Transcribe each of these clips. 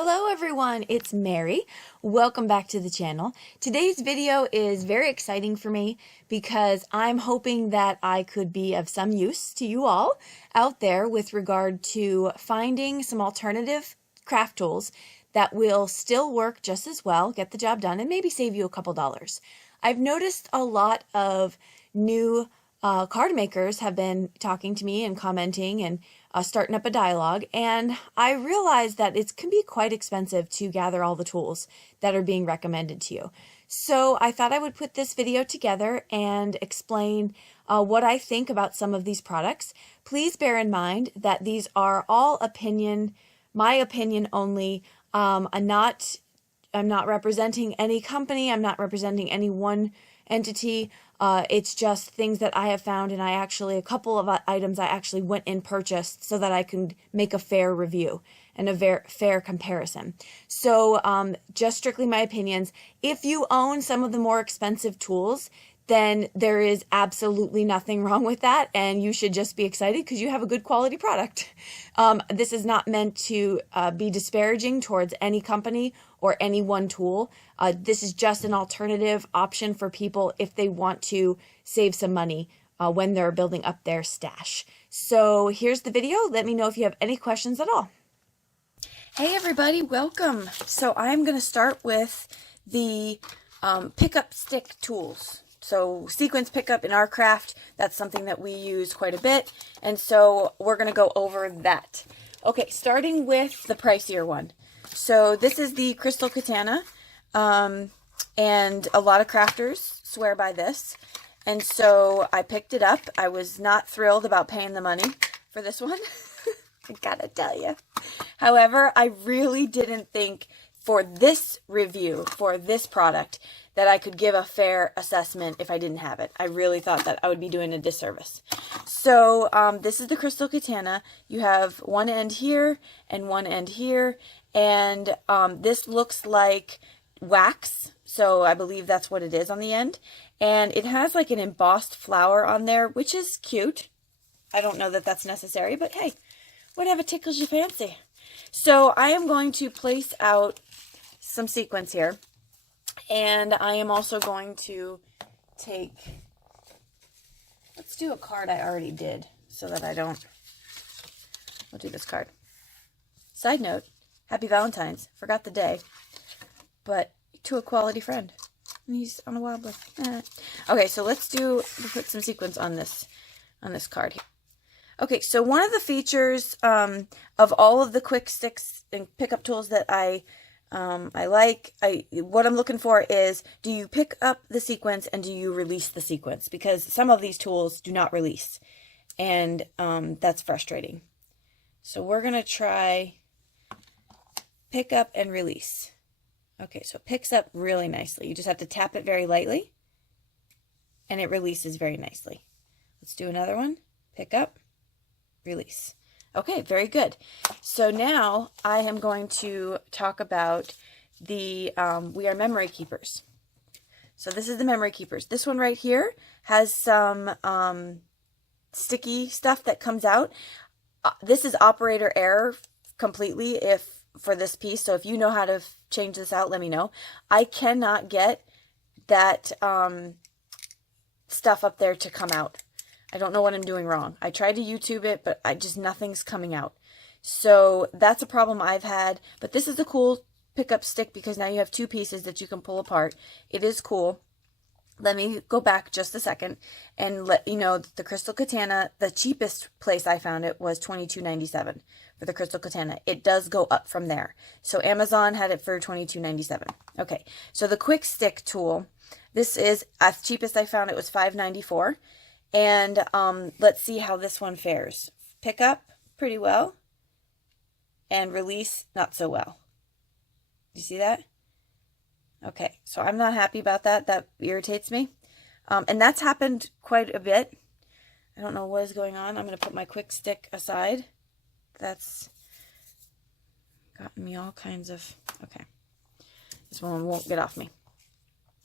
Hello everyone, it's Mary. Welcome back to the channel. Today's video is very exciting for me because I'm hoping that I could be of some use to you all out there with regard to finding some alternative craft tools that will still work just as well, get the job done, and maybe save you a couple dollars. I've noticed a lot of new card makers have been talking to me and commenting and starting up a dialogue, and I realized that it can be quite expensive to gather all the tools that are being recommended to you. So I thought I would put this video together and explain what I think about some of these products. Please bear in mind that these are all opinion, my opinion only. I'm not representing any company. I'm not representing any one entity. It's just things that I have found, and a couple of items I actually went and purchased so that I can make a fair review and a fair comparison. So just strictly my opinions. If you own some of the more expensive tools, then there is absolutely nothing wrong with that, and you should just be excited because you have a good quality product. This is not meant to be disparaging towards any company or any one tool. This is just an alternative option for people if they want to save some money when they're building up their stash. So here's the video. Let me know if you have any questions at all. Hey everybody, welcome. So I'm going to start with the pickup stick tools. So sequence pickup in our craft, that's something that we use quite a bit. And so we're going to go over that. Okay, starting with the pricier one. So this is the Crystal Katana. And a lot of crafters swear by this. And so I picked it up. I was not thrilled about paying the money for this one. I gotta tell you. However, I really didn't think for this review, for this product, that I could give a fair assessment if I didn't have it. I really thought that I would be doing a disservice. So this is the Crystal Katana. You have one end here and one end here, and this looks like wax, so I believe that's what it is on the end, and it has like an embossed flower on there, which is cute. I don't know that that's necessary, but hey, whatever tickles your fancy. So I am going to place out some sequins here. And I am also going to take, let's do a card I already did so that we'll do this card. Side note, happy Valentine's. Forgot the day, but to a quality friend. And he's on a wobbler. Okay, so we'll put some sequins on this card here. Okay, so one of the features of all of the quick sticks and pickup tools that what I'm looking for is, do you pick up the sequence and do you release the sequence? Because some of these tools do not release, and that's frustrating. So we're going to try pick up and release. Okay, so it picks up really nicely. You just have to tap it very lightly, and it releases very nicely. Let's do another one. Pick up, release. Okay, very good. So now I am going to talk about the We Are Memory Keepers. So this is the Memory Keepers. This one right here has some sticky stuff that comes out. This is operator error completely for this piece. So if you know how to change this out, let me know. I cannot get that stuff up there to come out. I don't know what I'm doing wrong. I tried to YouTube it, but nothing's coming out. So that's a problem I've had. But this is a cool pickup stick because now you have two pieces that you can pull apart. It is cool. Let me go back just a second and let you know that the Crystal Katana, the cheapest place I found it was $22.97 for the Crystal Katana. It does go up from there. So Amazon had it for $22.97. Okay, so the quick stick tool, this is, as cheapest I found it was $5.94. And let's see how this one fares. Pick up pretty well, and release not so well. You see that? Okay, so I'm not happy about that. That irritates me. And that's happened quite a bit. I don't know what is going on. I'm going to put my quick stick aside. That's gotten me all kinds of... Okay. This one won't get off me.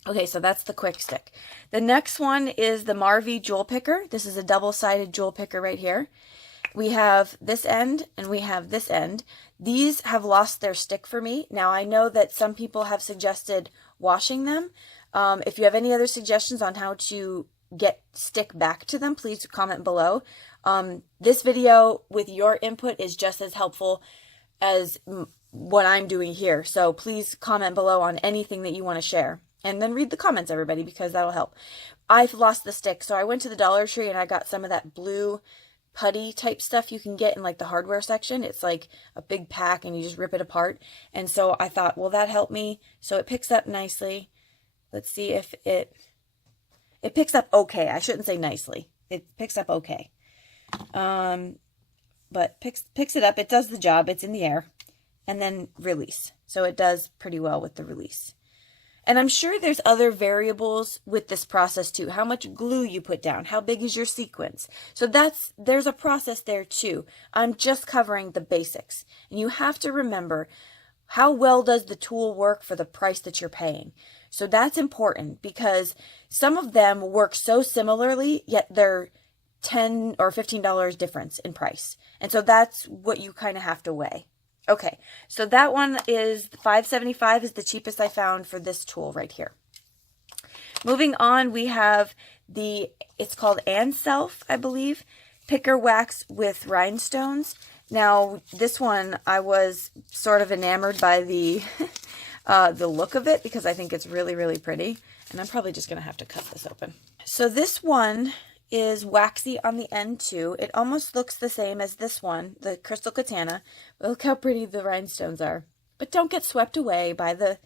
Okay, so that's the quick stick. The next one is the Marvy Jewel Picker. This is a double-sided jewel picker right here. we have this end and we have this end. These have lost their stick for me. Now I know that some people have suggested washing them. If you have any other suggestions on how to get stick back to them, please comment below. This video with your input is just as helpful as what I'm doing here. So please comment below on anything that you want to share. And then read the comments, everybody, because that'll help. I've lost the stick, so I went to the Dollar Tree and I got some of that blue putty type stuff you can get in like the hardware section. It's like a big pack and you just rip it apart. And so I thought, well, that helped me. So it picks up nicely. Let's see if it picks up okay. I shouldn't say nicely. It picks up okay. But picks it up. It does the job. It's in the air. And then release. So it does pretty well with the release. And I'm sure there's other variables with this process too. How much glue you put down, how big is your sequence. So there's a process there too. I'm just covering the basics. And you have to remember, how well does the tool work for the price that you're paying? So that's important because some of them work so similarly, yet they're $10 or $15 difference in price. And so that's what you kind of have to weigh. Okay, so that one is $5.75 is the cheapest I found for this tool right here. Moving on, we have it's called Anself, I believe, Picker Wax with Rhinestones. Now, this one, I was sort of enamored by the look of it because I think it's really, really pretty. And I'm probably just going to have to cut this open. So this one is waxy on the end too. It almost looks the same as this one, the Crystal Katana. Look how pretty the rhinestones are. But don't get swept away by the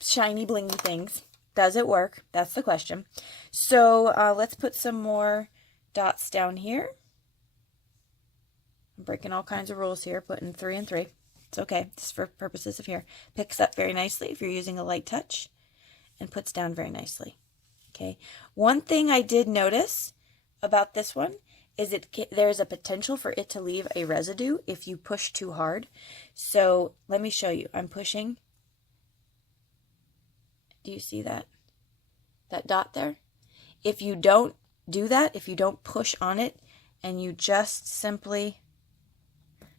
shiny blingy things. Does it work? That's the question. So let's put some more dots down here. I'm breaking all kinds of rules here, putting 3 and 3. It's okay, just for purposes of here. Picks up very nicely if you're using a light touch and puts down very nicely. Okay, one thing I did notice about this one is there's a potential for it to leave a residue if you push too hard. So let me show you. I'm pushing. Do you see that dot there? If you don't do that, if you don't push on it and you just simply,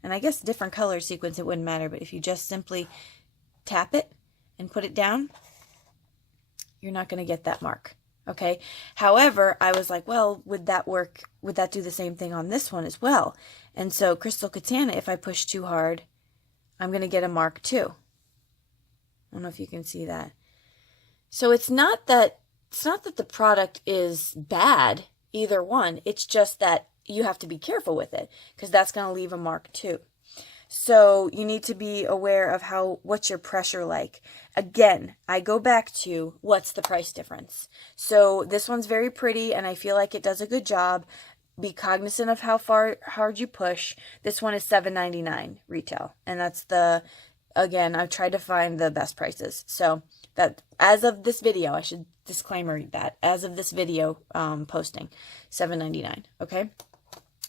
and I guess different color sequence, it wouldn't matter, but if you just simply tap it and put it down, you're not going to get that mark. Okay. However, I was like, well, would that work? Would that do the same thing on this one as well? And so Crystal Katana, if I push too hard, I'm going to get a mark too. I don't know if you can see that. So it's not that the product is bad, either one. It's just that you have to be careful with it because that's going to leave a mark too. So you need to be aware of what's your pressure like. Again, I go back to what's the price difference. So this one's very pretty and I feel like it does a good job. Be cognizant of how hard you push. This one is $7.99 retail. And that's again, I've tried to find the best prices. So that as of this video, I should disclaimer that as of this video posting, $7.99. Okay.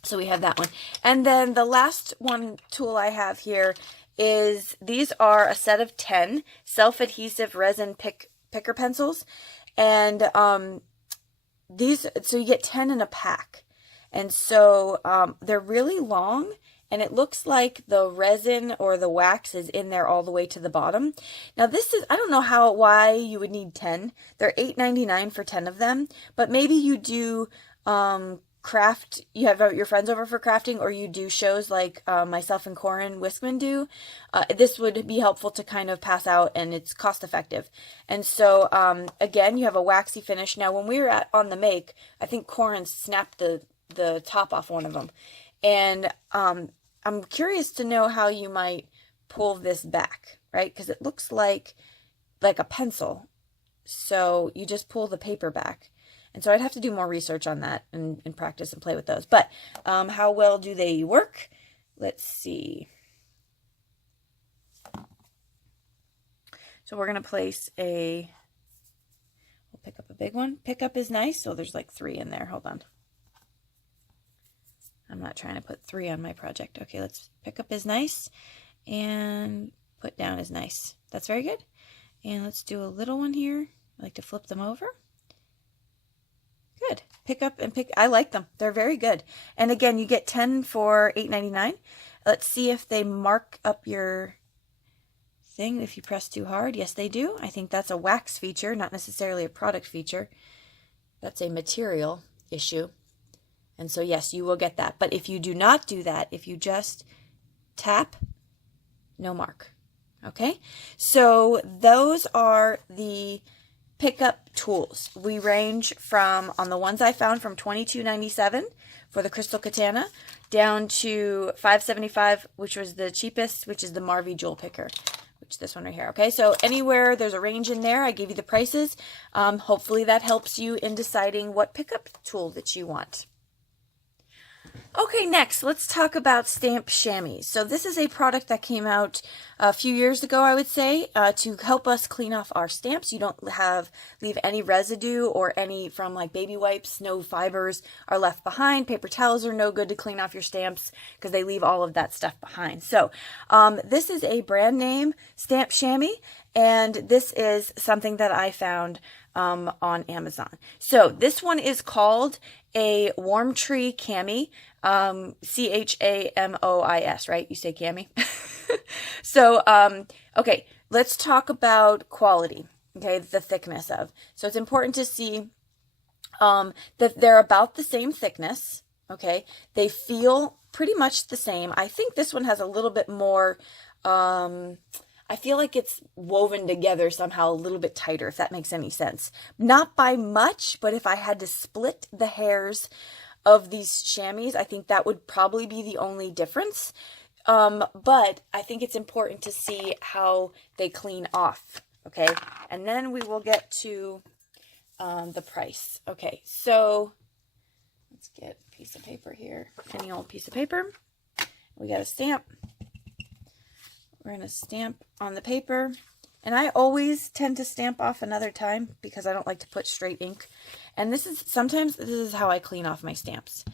So we have that one. And then the last one tool I have here is, these are a set of 10 self-adhesive resin picker pencils. And so you get 10 in a pack. And so they're really long and it looks like the resin or the wax is in there all the way to the bottom. Now this is, I don't know why you would need 10. They're $8.99 for 10 of them, but maybe you do craft, you have your friends over for crafting, or you do shows like myself and Corin Wiskman do. This would be helpful to kind of pass out and it's cost effective. And so again, you have a waxy finish. Now when we were on the make, I think Corin snapped the top off one of them. And I'm curious to know how you might pull this back, right? Because it looks like a pencil. So you just pull the paper back. And so I'd have to do more research on that and practice and play with those. But how well do they work? Let's see. So we're going to place we'll pick up a big one. Pickup is nice. So there's like 3 in there. Hold on. I'm not trying to put 3 on my project. Okay, let's pick up is nice and put down is nice. That's very good. And let's do a little one here. I like to flip them over. Good. Pick up and pick. I like them. They're very good. And again, you get 10 for $8.99. Let's see if they mark up your thing if you press too hard. Yes, they do. I think that's a wax feature, not necessarily a product feature. That's a material issue. And so, yes, you will get that. But if you do not do that, if you just tap, no mark. Okay? So those are the pickup tools. We range from, on the ones I found, from $22.97 for the Crystal Katana down to $5.75, which was the cheapest, which is the Marvy Jewel Picker, which this one right here. Okay, so anywhere there's a range in there, I gave you the prices. Hopefully that helps you in deciding what pickup tool that you want. Okay, next, let's talk about stamp chamois. So this is a product that came out a few years ago, I would say, to help us clean off our stamps. You don't leave any residue or any from like baby wipes, no fibers are left behind. Paper towels are no good to clean off your stamps because they leave all of that stuff behind. So this is a brand name stamp chamois, and this is something that I found on Amazon. So this one is called a Warm Tree Cami, Chamois, right? You say cami. So, okay, let's talk about quality, okay, the thickness of. So it's important to see that they're about the same thickness, okay? They feel pretty much the same. I think this one has a little bit more, I feel like it's woven together somehow a little bit tighter, if that makes any sense. Not by much, but if I had to split the hairs of these chamois, I think that would probably be the only difference. But I think it's important to see how they clean off, okay? And then we will get to the price. Okay, so let's get a piece of paper here, any old piece of paper. We got a stamp. We're going to stamp on the paper. And I always tend to stamp off another time because I don't like to put straight ink. And sometimes this is how I clean off my stamps.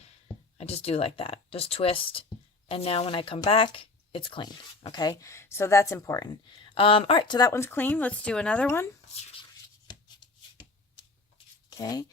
I just do like that. Just twist. And now when I come back, it's clean. Okay? So that's important. All right, so that one's clean. Let's do another one. Okay.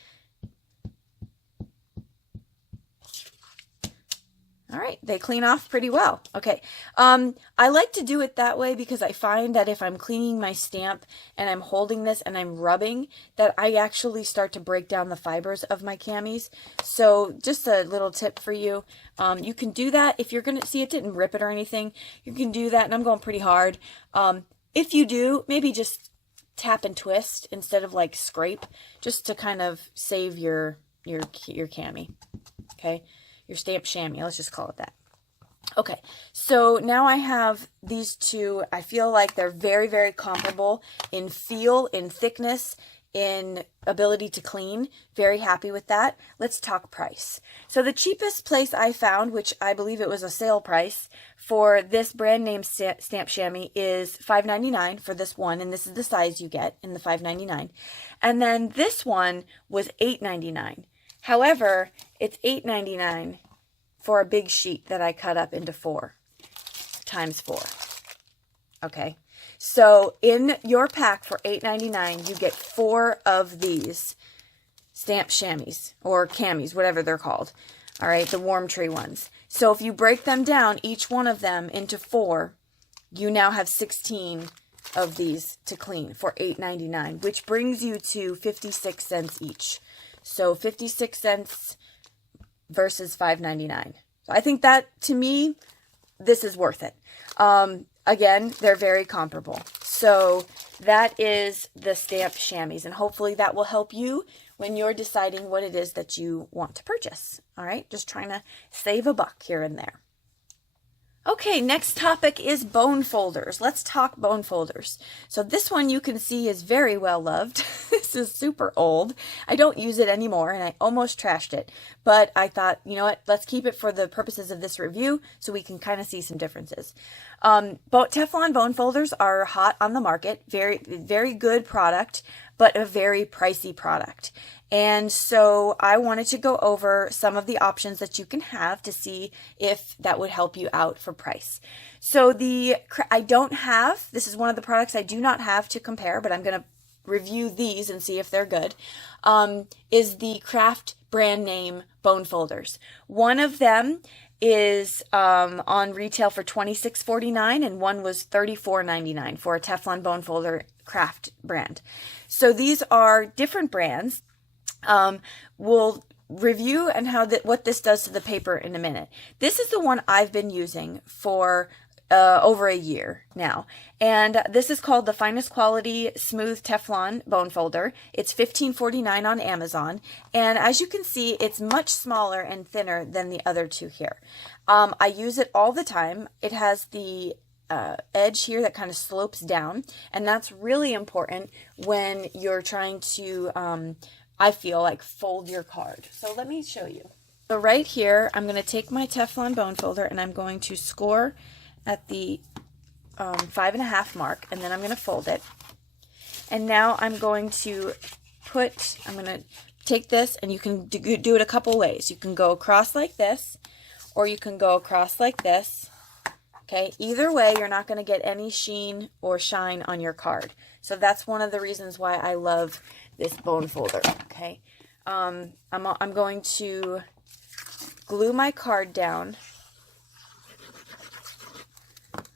All right, they clean off pretty well. Okay, I like to do it that way because I find that if I'm cleaning my stamp and I'm holding this and I'm rubbing, that I actually start to break down the fibers of my camis. So just a little tip for you. You can do that if you're going to see it didn't rip it or anything. You can do that, and I'm going pretty hard. If you do, maybe just tap and twist instead of like scrape, just to kind of save your cami. Okay. Your stamp chamois, let's just call it that. Okay, so now I have these two. I feel like they're very, very comparable in feel, in thickness, in ability to clean. Very happy with that. Let's talk price. So the cheapest place I found, which I believe it was a sale price, for this brand name stamp chamois is $5.99 for this one, and this is the size you get in the $5.99. And then this one was $8.99. However, it's $8.99 for a big sheet that I cut up into 4 times 4. Okay, so in your pack for $8.99, you get 4 of these stamp chamois or camis, whatever they're called. All right, the Warm Tree ones. So if you break them down, each one of them into 4, you now have 16 of these to clean for $8.99, which brings you to 56 cents each. So 56 cents versus $5.99. So I think that, to me, this is worth it. Again, they're very comparable. So that is the stamp chamois, and hopefully that will help you when you're deciding what it is that you want to purchase. All right, just trying to save a buck here and there. Okay, next topic is bone folders. Let's talk bone folders. So this one you can see is very well loved. This is super old. I don't use it anymore, and I almost trashed it. But I thought, you know what, let's keep it for the purposes of this review so we can kind of see some differences. Teflon bone folders are hot on the market. Very, very good product, but a very pricey product. And so I wanted to go over some of the options that you can have to see if that would help you out for price. So this is one of the products I do not have to compare, but I'm going to review these and see if they're good, is the Craft brand name bone folders. One of them is on retail for $26.49 and one was $34.99 for a Teflon bone folder Craft brand. So these are different brands. We'll review and what this does to the paper in a minute. This is the one I've been using for over a year now, and this is called the Finest Quality Smooth Teflon Bone Folder. It's $15.49 on Amazon, and as you can see, it's much smaller and thinner than the other two here. I use it all the time. It has the edge here that kind of slopes down, and that's really important when you're trying to I feel like fold your card. So let me show you. So right here, I'm going to take my Teflon bone folder and I'm going to score at the 5.5 mark, and then I'm going to fold it. And now I'm going to take this, and you can do it a couple ways. You can go across like this, or you can go across like this. Okay, either way, you're not going to get any sheen or shine on your card. So that's one of the reasons why I love this bone folder. Okay, I'm going to glue my card down.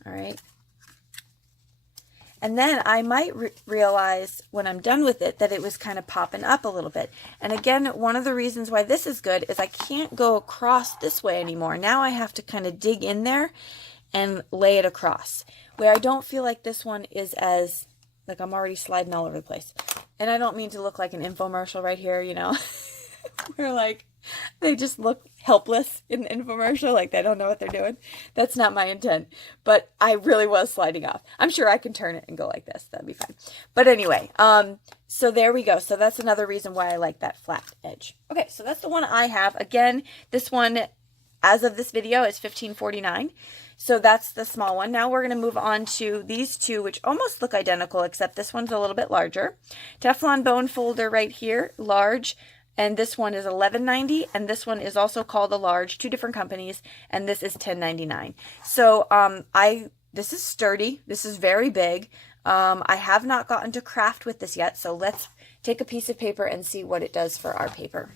All right. And then I might realize when I'm done with it that it was kind of popping up a little bit. And again, one of the reasons why this is good is I can't go across this way anymore. Now I have to kind of dig in there and lay it across. Where I don't feel like this one is as, like I'm already sliding all over the place. And I don't mean to look like an infomercial right here, you know. We're like, they just look helpless in the infomercial, like they don't know what they're doing. That's not my intent, but I really was sliding off. I'm sure I can turn it and go like this. That'd be fine. But anyway, so there we go. So that's another reason why I like that flat edge. Okay, so that's the one I have. Again, this one, as of this video, is $15.49. So that's the small one. Now we're going to move on to these two, which almost look identical, except this one's a little bit larger. Teflon bone folder right here, large. And this one is $11.90, and this one is also called a large, two different companies, and this is $10.99. So this is sturdy. This is very big. I have not gotten to craft with this yet, so let's take a piece of paper and see what it does for our paper.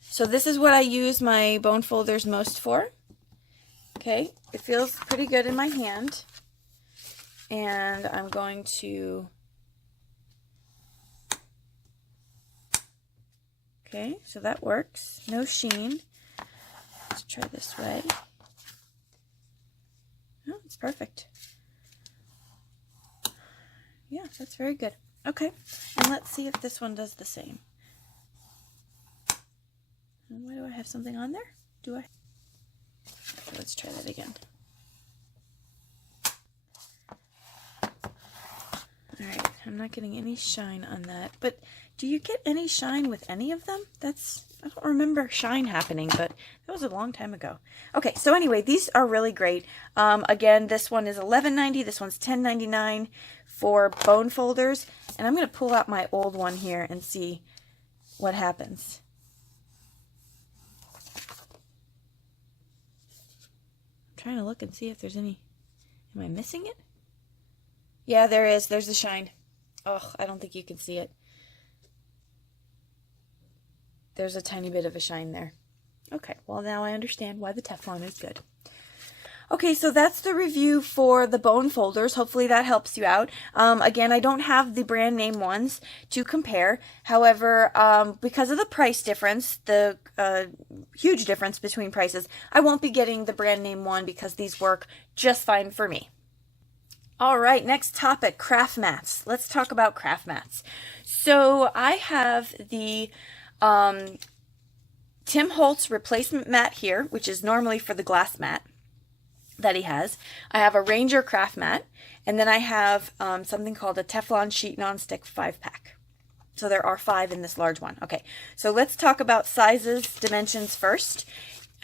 So this is what I use my bone folders most for. Okay, it feels pretty good in my hand, and I'm going to... Okay, so that works. No sheen. Let's try this way. Oh, it's perfect. Yeah, that's very good. Okay, and let's see if this one does the same. And why do I have something on there? Do I? Okay, let's try that again. Alright, I'm not getting any shine on that, but do you get any shine with any of them? I don't remember shine happening, but that was a long time ago. Okay, so anyway, these are really great. Again, this one is $11.90, this one's $10.99 for bone folders, and I'm going to pull out my old one here and see what happens. I'm trying to look and see if there's any... Am I missing it? Yeah, there is. There's the shine. Oh, I don't think you can see it. There's a tiny bit of a shine there. Okay, well now I understand why the Teflon is good. Okay, so that's the review for the bone folders. Hopefully that helps you out. Again, I don't have the brand name ones to compare. However, because of the price difference, the huge difference between prices, I won't be getting the brand name one because these work just fine for me. All right, next topic, craft mats. Let's talk about craft mats. So I have the Tim Holtz replacement mat here, which is normally for the glass mat that he has. I have a Ranger craft mat, and then I have something called a Teflon sheet nonstick 5-pack. So there are 5 in this large one. Okay, so let's talk about sizes, dimensions first.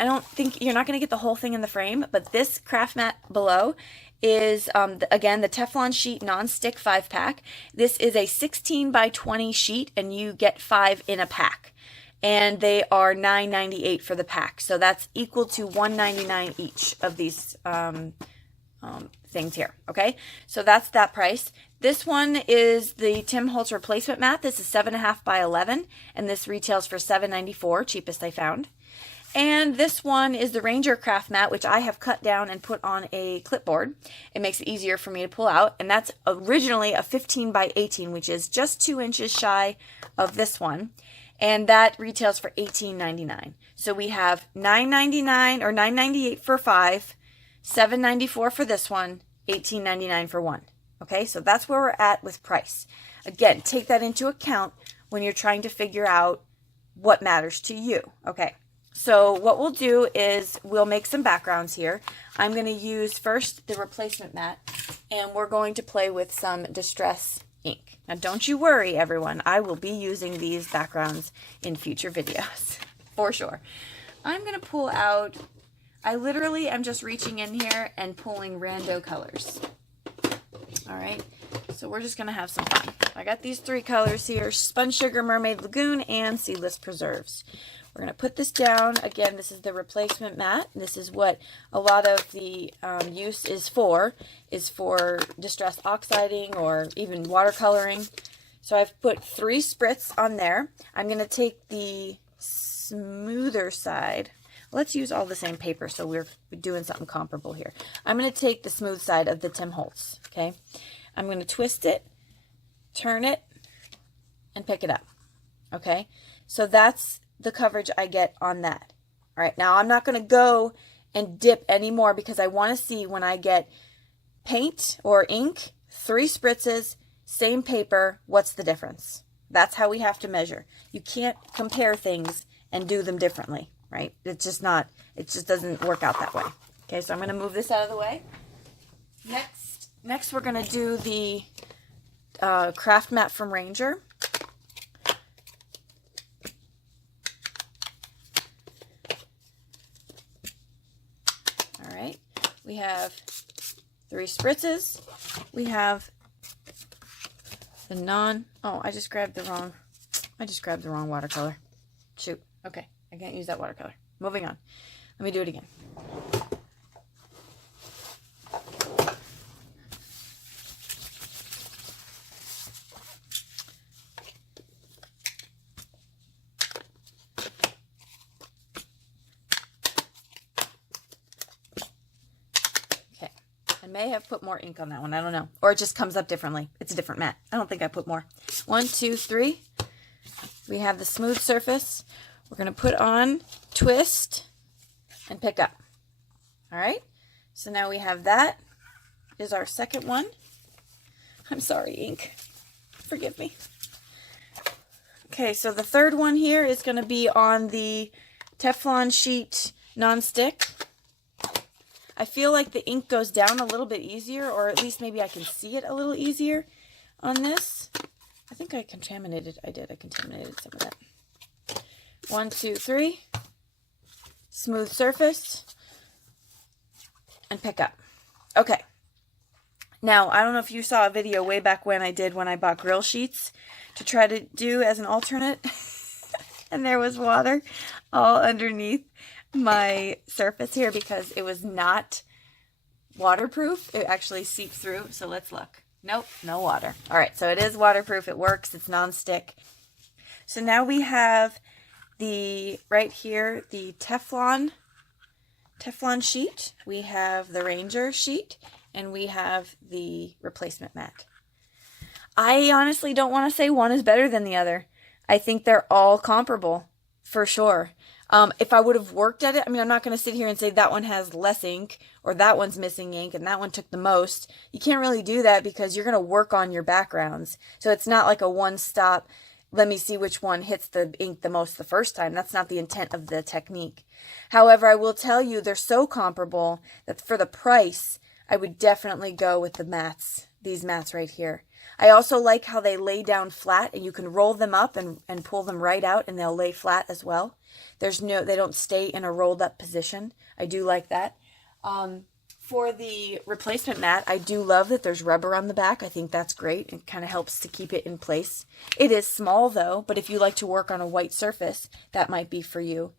I don't think you're not going to get the whole thing in the frame, but this craft mat below is, again, the Teflon sheet nonstick 5-pack. This is a 16 by 20 sheet, and you get 5 in a pack. And they are $9.98 for the pack. So that's equal to $1.99 each of these things here. Okay, so that's that price. This one is the Tim Holtz replacement mat. This is 7.5 by 11, and this retails for $7.94, cheapest I found. And this one is the Ranger Craft mat, which I have cut down and put on a clipboard. It makes it easier for me to pull out, and that's originally a 15 by 18, which is just 2 inches shy of this one, and that retails for $18.99. So we have $9.99 or $9.98 for 5, $7.94 for this one, $18.99 for 1. Okay, so that's where we're at with price. Again, take that into account when you're trying to figure out what matters to you. Okay, so what we'll do is we'll make some backgrounds here. I'm going to use first the replacement mat, and we're going to play with some Distress ink. Now don't you worry, everyone. I will be using these backgrounds in future videos, for sure. I'm going to pull out, I literally am just reaching in here and pulling rando colors. All right, so we're just going to have some fun. I got these 3 colors here, Spun Sugar, Mermaid Lagoon, and Seedless Preserves. We're going to put this down. Again, this is the replacement mat. This is what a lot of the use is for distress oxiding or even watercoloring. So I've put 3 spritz on there. I'm going to take the smoother side. Let's use all the same paper so we're doing something comparable here. I'm going to take the smooth side of the Tim Holtz, okay? I'm going to twist it, turn it, and pick it up, okay? So that's the coverage I get on that. All right, now I'm not going to go and dip anymore because I want to see when I get paint or ink, 3 spritzes, same paper, what's the difference? That's how we have to measure. You can't compare things and do them differently. Right? It's just not, it just doesn't work out that way. Okay, so I'm going to move this out of the way. Next we're going to do the craft mat from Ranger. All right, we have 3 spritzes. We have the I just grabbed the wrong watercolor. Shoot. Okay. I can't use that watercolor. Moving on. Let me do it again. Okay. I may have put more ink on that one. I don't know. Or it just comes up differently. It's a different mat. I don't think I put more. 1, 2, 3. We have the smooth surface. We're going to put on, twist, and pick up. All right, so now we have that is our second one. I'm sorry, ink. Forgive me. Okay, so the third one here is going to be on the Teflon sheet nonstick. I feel like the ink goes down a little bit easier, or at least maybe I can see it a little easier on this. I think I contaminated. I contaminated some of that. 1, 2, 3, smooth surface, and pick up. Okay. Now, I don't know if you saw a video way back when I bought grill sheets to try to do as an alternate, and there was water all underneath my surface here because it was not waterproof. It actually seeped through, so let's look. Nope, no water. All right, so it is waterproof. It works. It's nonstick. So now we have right here, the Teflon sheet. We have the Ranger sheet, and we have the replacement mat. I honestly don't want to say one is better than the other. I think they're all comparable, for sure. If I would have worked at it, I mean, I'm not going to sit here and say that one has less ink, or that one's missing ink, and that one took the most. You can't really do that because you're going to work on your backgrounds. So it's not like a one-stop, let me see which one hits the ink the most the first time. That's not the intent of the technique. However, I will tell you they're so comparable that for the price, I would definitely go with the mats, these mats right here. I also like how they lay down flat, and you can roll them up and pull them right out, and they'll lay flat as well. They don't stay in a rolled up position. I do like that. For the replacement mat, I do love that there's rubber on the back. I think that's great. It kind of helps to keep it in place. It is small though, but if you like to work on a white surface, that might be for you.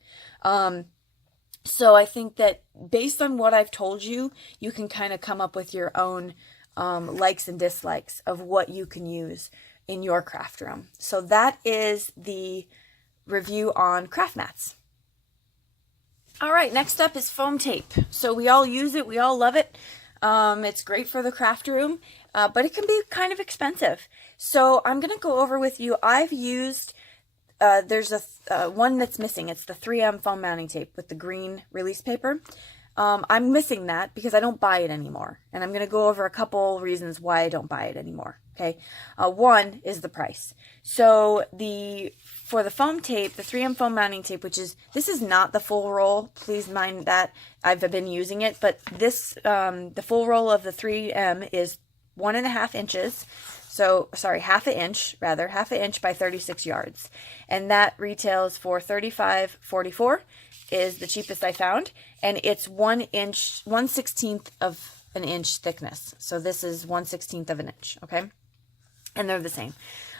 So I think that based on what I've told you, you can kind of come up with your own likes and dislikes of what you can use in your craft room. So that is the review on craft mats. All right, next up is foam tape. So we all use it, we all love it. It's great for the craft room, but it can be kind of expensive. So I'm going to go over with you. I've used, there's a one that's missing. It's the 3M foam mounting tape with the green release paper. I'm missing that because I don't buy it anymore. And I'm going to go over a couple reasons why I don't buy it anymore. Okay. One is the price. So for the foam tape, the 3M foam mounting tape, this is not the full roll. Please mind that I've been using it, but the full roll of the 3M is 1.5 inches. So, sorry, half an inch by 36 yards. And that retails for $35.44 is the cheapest I found. And it's 1/16 of an inch thickness. So this is 1/16 of an inch, okay? And they're the same.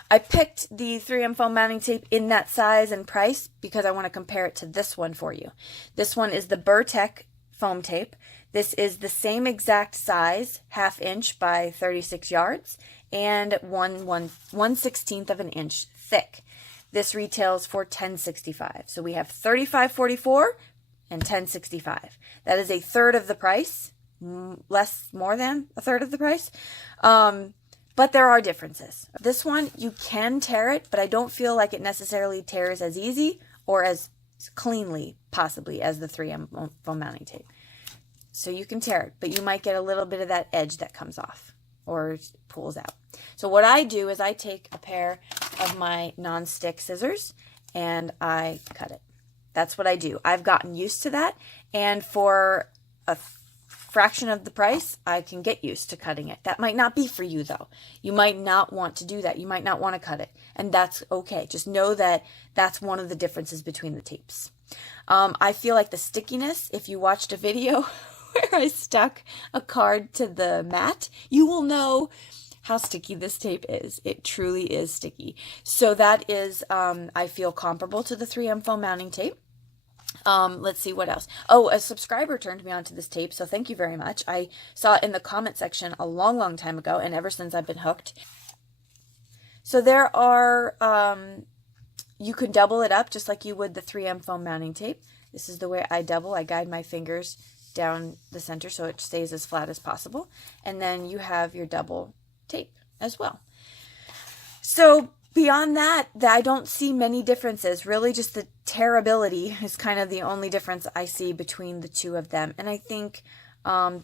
I picked the 3M foam mounting tape in that size and price because I want to compare it to this one for you. This one is the Bertech foam tape. This is the same exact size, 1/2 inch by 36 yards, and 1/16 of an inch thick. This retails for $10.65. So we have $35.44 and $10.65. That is a third of the price, more than a third of the price. But there are differences. This one, you can tear it, but I don't feel like it necessarily tears as easy or as cleanly, possibly, as the 3M foam mounting tape. So you can tear it, but you might get a little bit of that edge that comes off or pulls out. So what I do is I take a pair of my non-stick scissors and I cut it. That's what I do. I've gotten used to that, and for a fraction of the price, I can get used to cutting it. That might not be for you though. You might not want to do that. You might not want to cut it, and that's okay. Just know that that's one of the differences between the tapes. I feel like the stickiness, if you watched a video where I stuck a card to the mat, you will know how sticky this tape is. It truly is sticky. So that is, I feel comparable to the 3M foam mounting tape. Let's see what else. Oh, a subscriber turned me on to this tape, so thank you very much. I saw it in the comment section a long time ago, and ever since I've been hooked. So there are, you can double it up just like you would the 3M foam mounting tape. This is the way I double. I guide my fingers down the center so it stays as flat as possible. And then you have your double tape as well. So beyond that, I don't see many differences. Really just the tearability is kind of the only difference I see between the two of them. And I think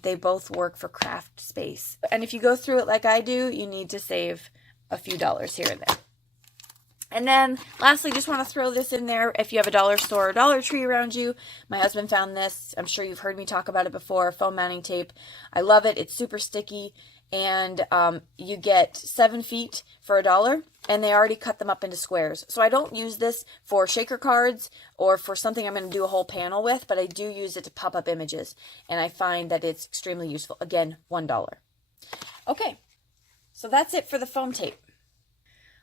they both work for craft space. And if you go through it like I do, you need to save a few dollars here and there. And then lastly, just want to throw this in there. If you have a dollar store or Dollar Tree around you, my husband found this. I'm sure you've heard me talk about it before, foam mounting tape. I love it. It's super sticky. And you get 7 feet for $1, and they already cut them up into squares. So I don't use this for shaker cards or for something I'm going to do a whole panel with, but I do use it to pop up images, and I find that it's extremely useful. Again, $1. Okay, so that's it for the foam tape.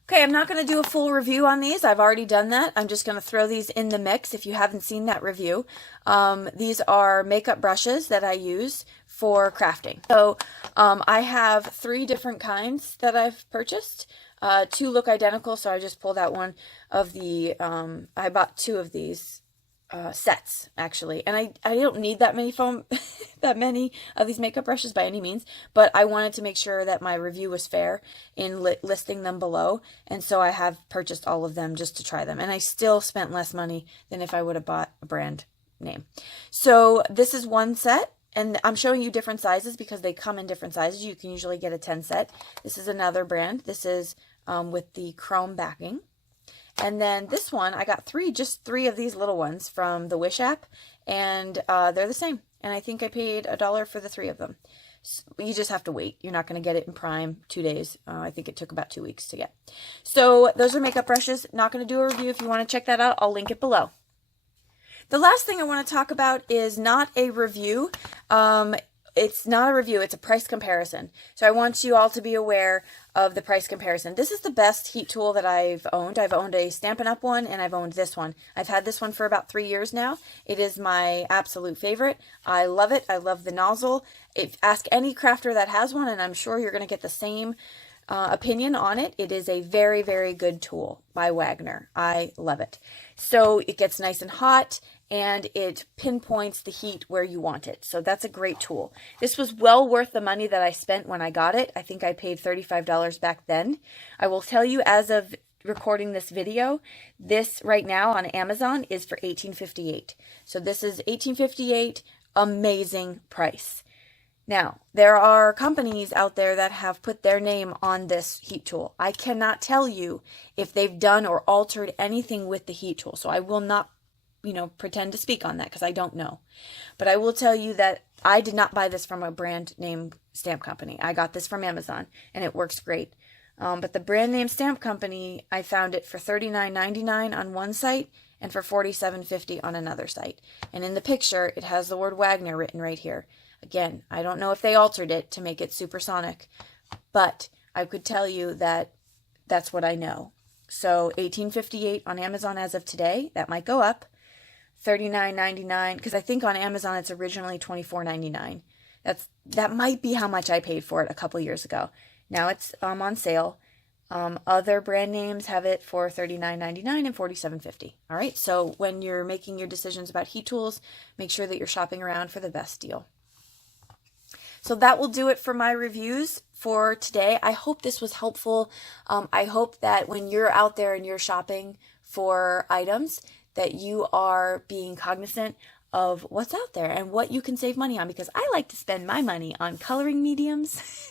Okay, I'm not going to do a full review on these. I've already done that. I'm just going to throw these in the mix if you haven't seen that review. These are makeup brushes that I use for crafting. So I have 3 different kinds that I've purchased. 2 look identical, so I just pulled out one of the, I bought 2 of these sets actually, and I don't need that many that many of these makeup brushes by any means, but I wanted to make sure that my review was fair in listing them below, and so I have purchased all of them just to try them, and I still spent less money than if I would have bought a brand name. So this is one set, and I'm showing you different sizes because they come in different sizes. You can usually get a 10 set. This is another brand. This is with the chrome backing. And then this one, I got just three of these little ones from the Wish app, and they're the same. And I think I paid $1 for the 3 of them. So you just have to wait. You're not going to get it in Prime 2 days. I think it took about 2 weeks to get. So those are makeup brushes. Not going to do a review. If you want to check that out, I'll link it below. The last thing I want to talk about is not a review. it's not a review, it's a price comparison. So I want you all to be aware of the price comparison. This is the best heat tool that I've owned. I've owned a Stampin' Up! One, and I've owned this one. I've had this one for about 3 years now. It is my absolute favorite. I love it. I love the nozzle. Ask any crafter that has one, and I'm sure you're going to get the same opinion on it. It is a very, very good tool by Wagner. I love it. So it gets nice and hot, and it pinpoints the heat where you want it. So that's a great tool. This was well worth the money that I spent when I got it. I think I paid $35 back then. I will tell you, as of recording this video, this right now on Amazon is for $18.58. So this is $18.58, amazing price. Now, there are companies out there that have put their name on this heat tool. I cannot tell you if they've done or altered anything with the heat tool. So I will not pretend to speak on that because I don't know. But I will tell you that I did not buy this from a brand name stamp company. I got this from Amazon, and it works great. But the brand name stamp company, I found it for $39.99 on one site and for $47.50 on another site. And in the picture, it has the word Wagner written right here. Again, I don't know if they altered it to make it supersonic, but I could tell you that that's what I know. So $18.58 on Amazon as of today. That might go up. $39.99, because I think on Amazon it's originally $24.99. That might be how much I paid for it a couple years ago. Now it's on sale. Other brand names have it for $39.99 and $47.50. All right, so when you're making your decisions about heat tools, make sure that you're shopping around for the best deal. So that will do it for my reviews for today. I hope this was helpful. I hope that when you're out there and you're shopping for items, that you are being cognizant of what's out there and what you can save money on, because I like to spend my money on coloring mediums,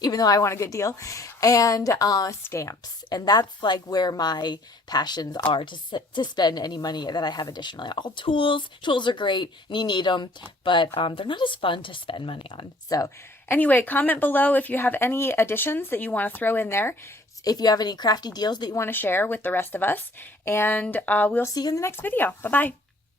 even though I want a good deal, and stamps. And that's like where my passions are, to spend any money that I have additionally. All tools are great and you need them, but they're not as fun to spend money on. So anyway, comment below if you have any additions that you want to throw in there, if you have any crafty deals that you want to share with the rest of us, and we'll see you in the next video. Bye-bye.